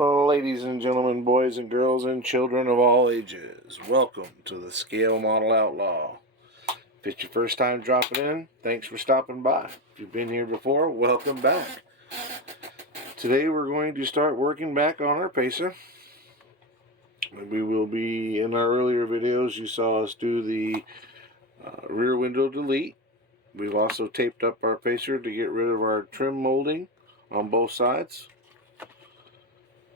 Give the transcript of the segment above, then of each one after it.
Ladies and gentlemen, boys and girls, and children of all ages, welcome to the Scale Model Outlaw. If it's your first time dropping in, thanks for stopping by. If you've been here before, welcome back. Today we're going to start working back on our pacer. We will be, in our earlier videos, you saw us do the rear window delete. We've also taped up our pacer to get rid of our trim molding on both sides.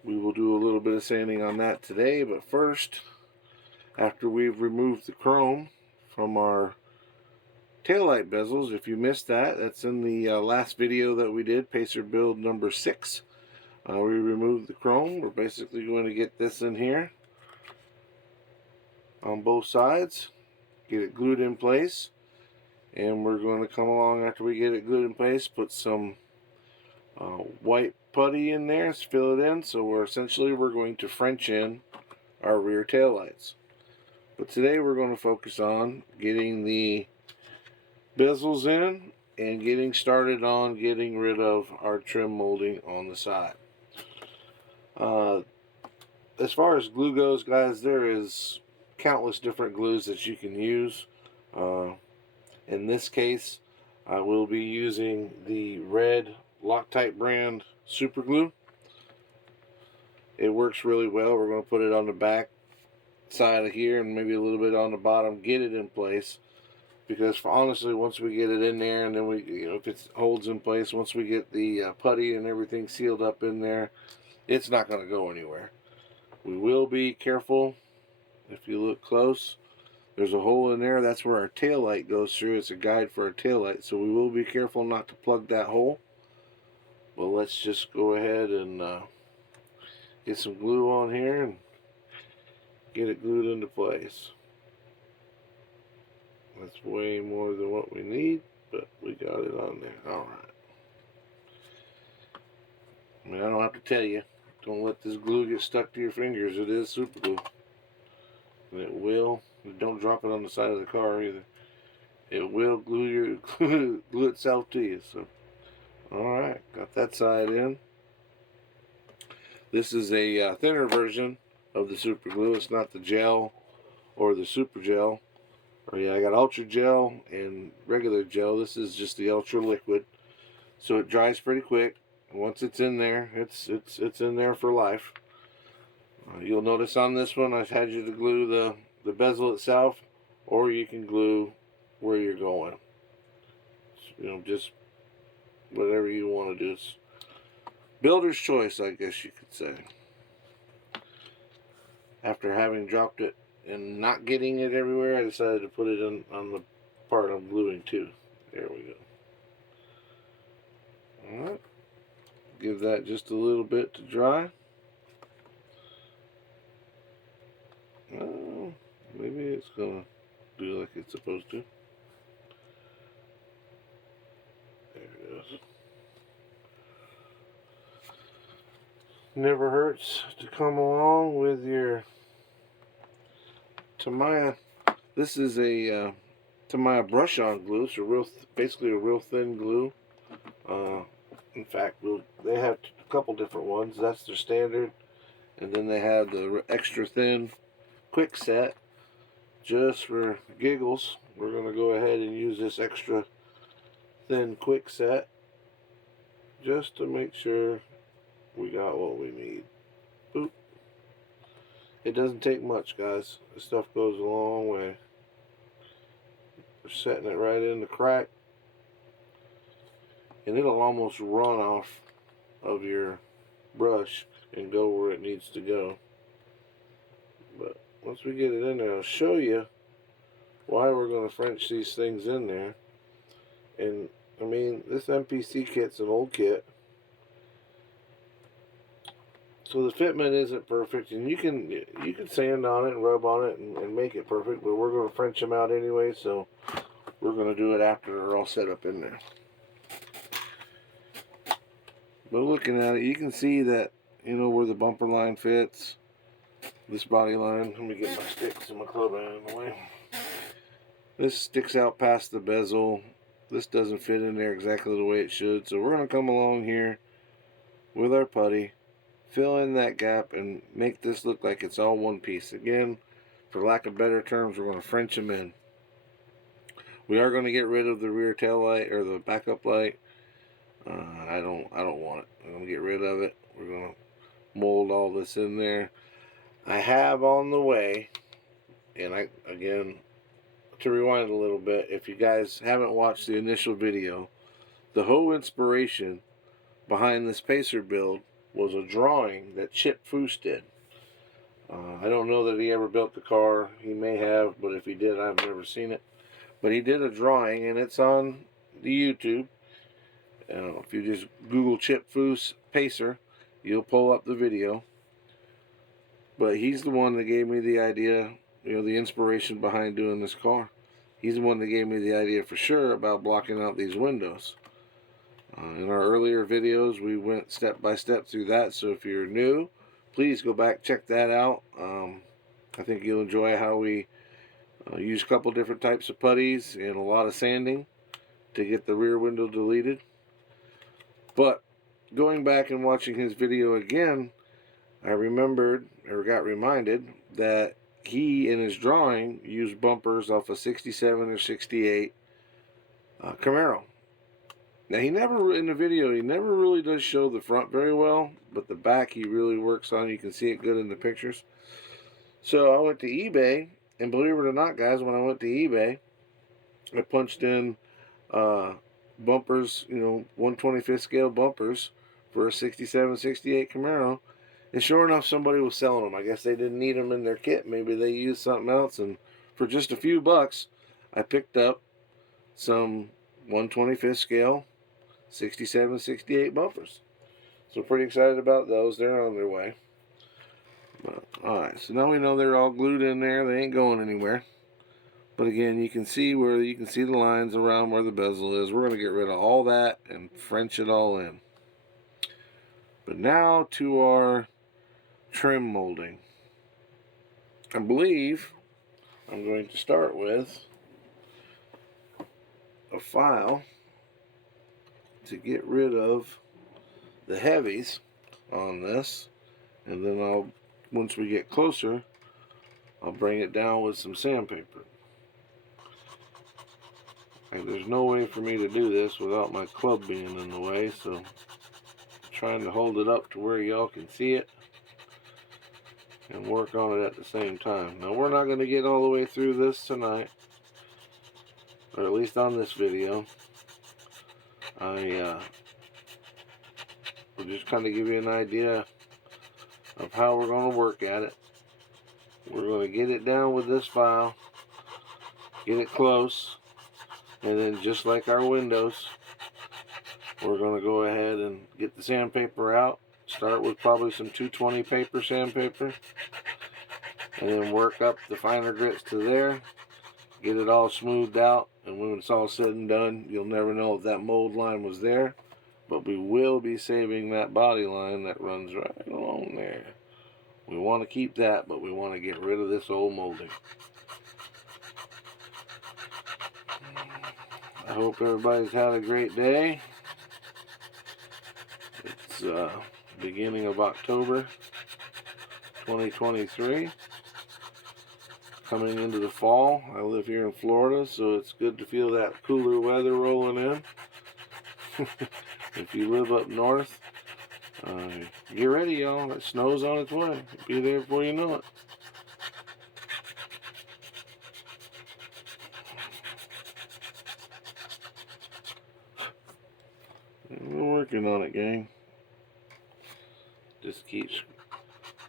We will do a little bit of sanding on that today, but first, after we've removed the chrome from our taillight bezels, if you missed that, that's in the last video that we did, pacer build number 6. We removed the chrome. We're basically going to get this in here on both sides, get it glued in place, and we're going to come along after we get it glued in place, put some white putty in there, fill it in, so we're going to French in our rear tail lights. But today we're going to focus on getting the bezels in and getting started on getting rid of our trim molding on the side. As far as glue goes, guys, there is countless different glues that you can use. In this case, I will be using the red Loctite brand super glue. It works really well. We're going to put it on the back side of here and maybe a little bit on the bottom, get it in place, because honestly, once we get it in there, and then if it holds in place, once we get the putty and everything sealed up in there, it's not going to go anywhere. We will be careful. If you look close, there's a hole in there. That's where our tail light goes through. It's a guide for our tail light, so we will be careful not to plug that hole. But let's just go ahead and get some glue on here and get it glued into place. That's way more than what we need, but we got it on there. Alright. I mean, I don't have to tell you, don't let this glue get stuck to your fingers. It is super glue. And it will, don't drop it on the side of the car either. It will glue itself to you. So, alright, got that side in. This is a thinner version of the super glue. It's not the gel or the super gel. I got ultra gel and regular gel. This is just the ultra liquid, so it dries pretty quick. Once it's in there, it's in there for life. You'll notice on this one, I've had you to glue the bezel itself, or you can glue where you're going. Just whatever you want to do. It's builder's choice, I guess you could say. After having dropped it and not getting it everywhere, I decided to put it on the part I'm gluing to. There we go. Alright. Give that just a little bit to dry. Maybe it's going to do like it's supposed to. There it goes. Never hurts to come along with your Tamiya. This is a Tamiya brush-on glue. It's basically a real thin glue. In fact, they have a couple different ones. That's their standard, and then they have the extra thin quick set. Just for giggles, we're going to go ahead and use this extra thin quick set just to make sure we got what we need. Boop. It doesn't take much, guys. This stuff goes a long way. We're setting it right in the crack, and it'll almost run off of your brush and go where it needs to go. But once we get it in there, I'll show you why we're going to French these things in there. And I mean, this MPC kit's an old kit, so the fitment isn't perfect, and you can sand on it and rub on it and make it perfect, but we're going to French them out anyway, so we're going to do it after they're all set up in there. But looking at it, you can see that, where the bumper line fits, this body line. Let me get my sticks and my club out of the way. This sticks out past the bezel. This doesn't fit in there exactly the way it should, so we're going to come along here with our putty, fill in that gap and make this look like it's all one piece. Again, for lack of better terms, we're going to French them in. We are going to get rid of the rear tail light or the backup light. I don't want it. I'm going to get rid of it. We're going to mold all this in there. I have on the way, and again, to rewind a little bit, if you guys haven't watched the initial video, the whole inspiration behind this pacer build was a drawing that Chip Foose did. I don't know that he ever built the car. He may have, but if he did, I've never seen it. But he did a drawing, and it's on the YouTube. If you just Google Chip Foose Pacer, you'll pull up the video. But he's the one that gave me the idea, the inspiration behind doing this car. He's the one that gave me the idea for sure about blocking out these windows. In our earlier videos, we went step by step through that. So if you're new, please go back, check that out. I think you'll enjoy how we use a couple different types of putties and a lot of sanding to get the rear window deleted. But going back and watching his video again, I remembered, or got reminded, that he, in his drawing, used bumpers off a 67 or 68 Camaro. Now, he never, in the video, he never really does show the front very well, but the back he really works on. You can see it good in the pictures. So I went to eBay, and believe it or not, guys, when I went to eBay, I punched in bumpers, 1/25th scale bumpers for a 67, 68 Camaro. And sure enough, somebody was selling them. I guess they didn't need them in their kit. Maybe they used something else. And for just a few bucks, I picked up some 1/25th scale 67, 68 bumpers. So pretty excited about those. They're on their way. Alright, so now we know they're all glued in there. They ain't going anywhere. But again, you can see the lines around where the bezel is. We're going to get rid of all that and French it all in. But now to our trim molding. I believe I'm going to start with a file to get rid of the heavies on this, and then once we get closer, I'll bring it down with some sandpaper. And there's no way for me to do this without my club being in the way, so I'm trying to hold it up to where y'all can see it and work on it at the same time. Now, we're not going to get all the way through this tonight, or at least on this video. I will just kind of give you an idea of how we're going to work at it. We're going to get it down with this file, get it close, and then just like our windows, we're going to go ahead and get the sandpaper out. Start with probably some 220 paper sandpaper, and then work up the finer grits to there, get it all smoothed out, and when it's all said and done, you'll never know if that mold line was there, but we will be saving that body line that runs right along there. We want to keep that, but we want to get rid of this old molding. I hope everybody's had a great day. It's beginning of October 2023. Coming into the fall. I live here in Florida, so it's good to feel that cooler weather rolling in. If you live up north, get ready, y'all. That snow's on its way. It'll be there before you know it. We're working on it, gang. Just keep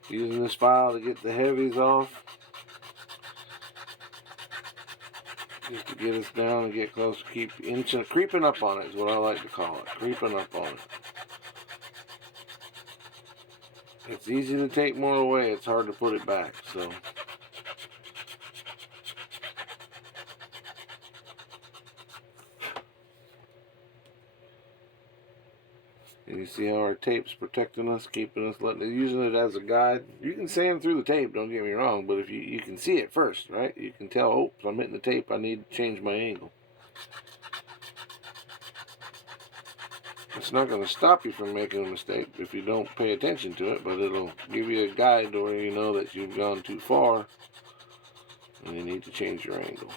using this file to get the heavies off. Just to get us down and get close. Keep creeping up on it is what I like to call it. Creeping up on it. It's easy to take more away. It's hard to put it back. So. And you see how our tape's protecting us, keeping us, using it as a guide. You can sand through the tape, don't get me wrong, but if you can see it first, right? You can tell, oh, I'm hitting the tape, I need to change my angle. It's not going to stop you from making a mistake if you don't pay attention to it, but it'll give you a guide to where you know that you've gone too far and you need to change your angle.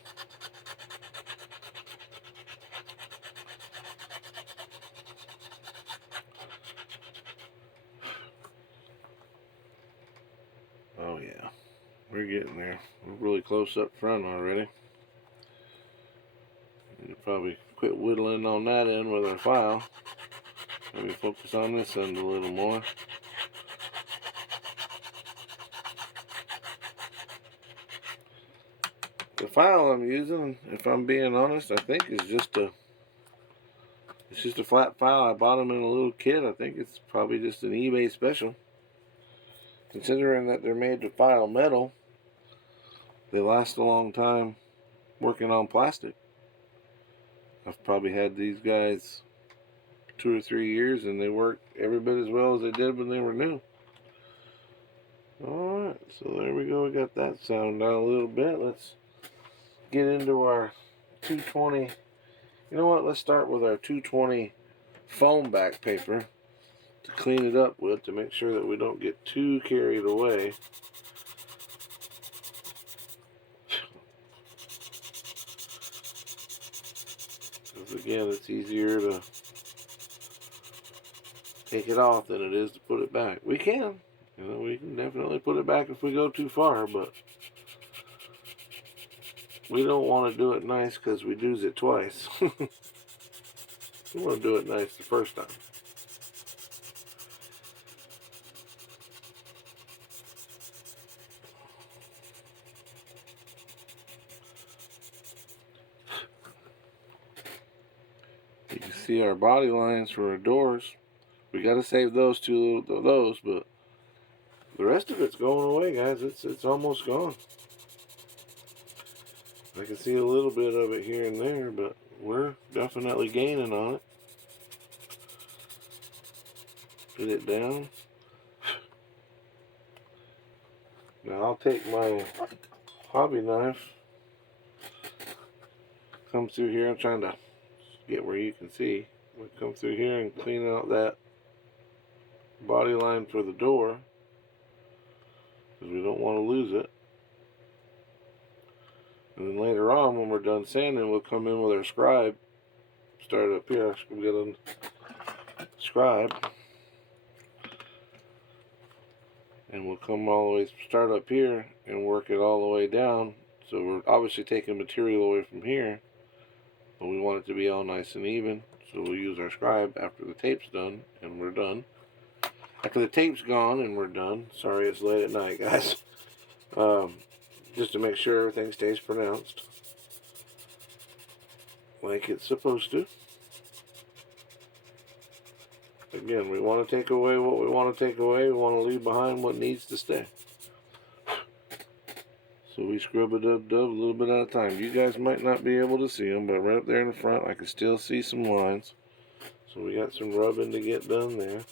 Oh yeah, we're getting there. We're really close up front already. You probably quit whittling on that end with our file. Maybe focus on this end a little more. The file I'm using, if I'm being honest, I think is just a flat file. I bought them in a little kit. I think it's probably just an eBay special. Considering that they're made to file metal, they last a long time working on plastic. I've probably had these guys 2 or 3 years and they work every bit as well as they did when they were new. Alright, so there we go. We got that sound down a little bit. Let's get into our 220. You know what? Let's start with our 220 foam back paper to clean it up with, to make sure that we don't get too carried away. Because again, it's easier to take it off than it is to put it back. We can definitely put it back if we go too far, but we don't want to do it nice because we do it twice. We want to do it nice the first time. You can see our body lines for our doors. We got to save those two of those, but the rest of it's going away, guys. It's almost gone. I can see a little bit of it here and there, but we're definitely gaining on it. Get it down. Now I'll take my hobby knife, come through here. I'm trying to get where you can see. We'll come through here and clean out that body line for the door, because we don't want to lose it. And then later on, when we're done sanding, we'll come in with our scribe. Start up here. We'll get a scribe. And we'll come all the way, start up here and work it all the way down. So we're obviously taking material away from here, but we want it to be all nice and even. So we'll use our scribe after the tape's done, and we're done. After the tape's gone and we're done, sorry it's late at night, guys, just to make sure everything stays pronounced like it's supposed to. Again, we want to take away what we want to take away. We want to leave behind what needs to stay. So we scrub a dub-dub a little bit at a time. You guys might not be able to see them, but right up there in the front, I can still see some lines. So we got some rubbing to get done there.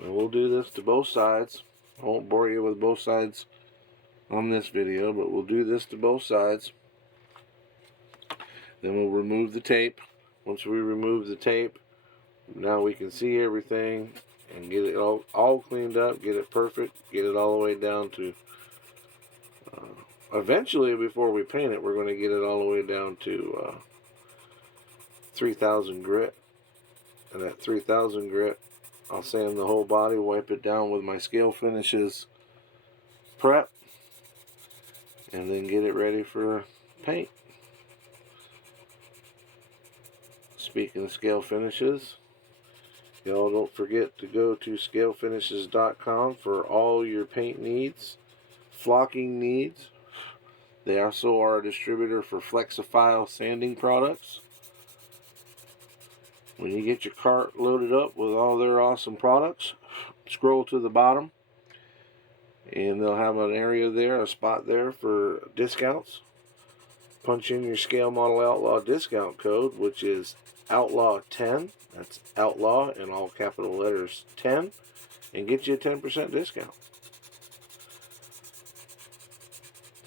And we'll do this to both sides. I won't bore you with both sides on this video, but we'll do this to both sides. Then we'll remove the tape. Once we remove the tape, now we can see everything and get it all cleaned up, get it perfect, get it all the way down to, eventually before we paint it, we're going to get it all the way down to 3000 grit. And at 3000 grit, I'll sand the whole body, wipe it down with my Scale Finishes prep, and then get it ready for paint. Speaking of Scale Finishes, y'all don't forget to go to scalefinishes.com for all your paint needs, flocking needs. They also are a distributor for Flexifile sanding products. When you get your cart loaded up with all their awesome products, scroll to the bottom and they'll have an area there, a spot there for discounts. Punch in your Scale Model Outlaw discount code, which is Outlaw 10. That's Outlaw in all capital letters 10, and get you a 10% discount.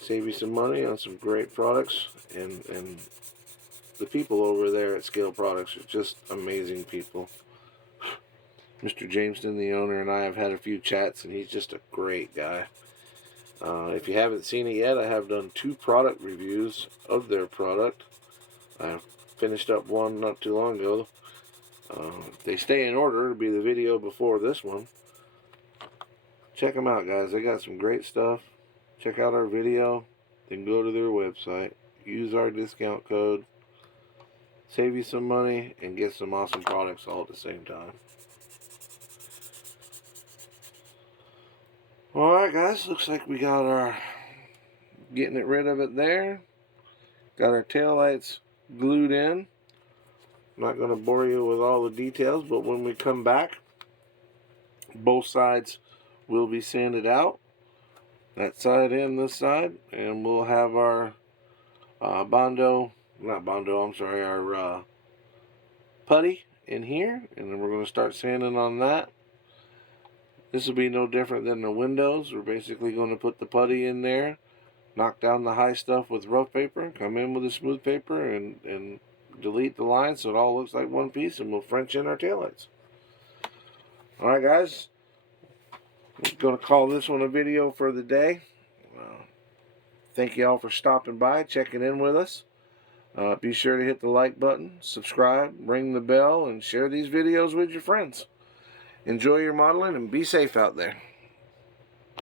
Save you some money on some great products, and the people over there at Scale Products are just amazing people. Mr. Jameson, the owner, and I have had a few chats, and he's just a great guy. If you haven't seen it yet, I have done 2 product reviews of their product. I finished up one not too long ago. If they stay in order, it'll be the video before this one. Check them out, guys. They got some great stuff. Check out our video, then go to their website. Use our discount code. Save you some money and get some awesome products all at the same time. Alright, guys. Looks like we got our getting it rid of it there. Got our taillights glued in. I'm not going to bore you with all the details, but when we come back, both sides will be sanded out. That side and this side, and we'll have our our putty in here, and then we're going to start sanding on that. This will be no different than the windows. We're basically going to put the putty in there, knock down the high stuff with rough paper, come in with a smooth paper, and delete the lines so it all looks like one piece, and we'll French in our taillights. Alright, guys. I'm going to call this one a video for the day. Thank you all for stopping by, checking in with us. Be sure to hit the like button, subscribe, ring the bell, and share these videos with your friends. Enjoy your modeling and be safe out there.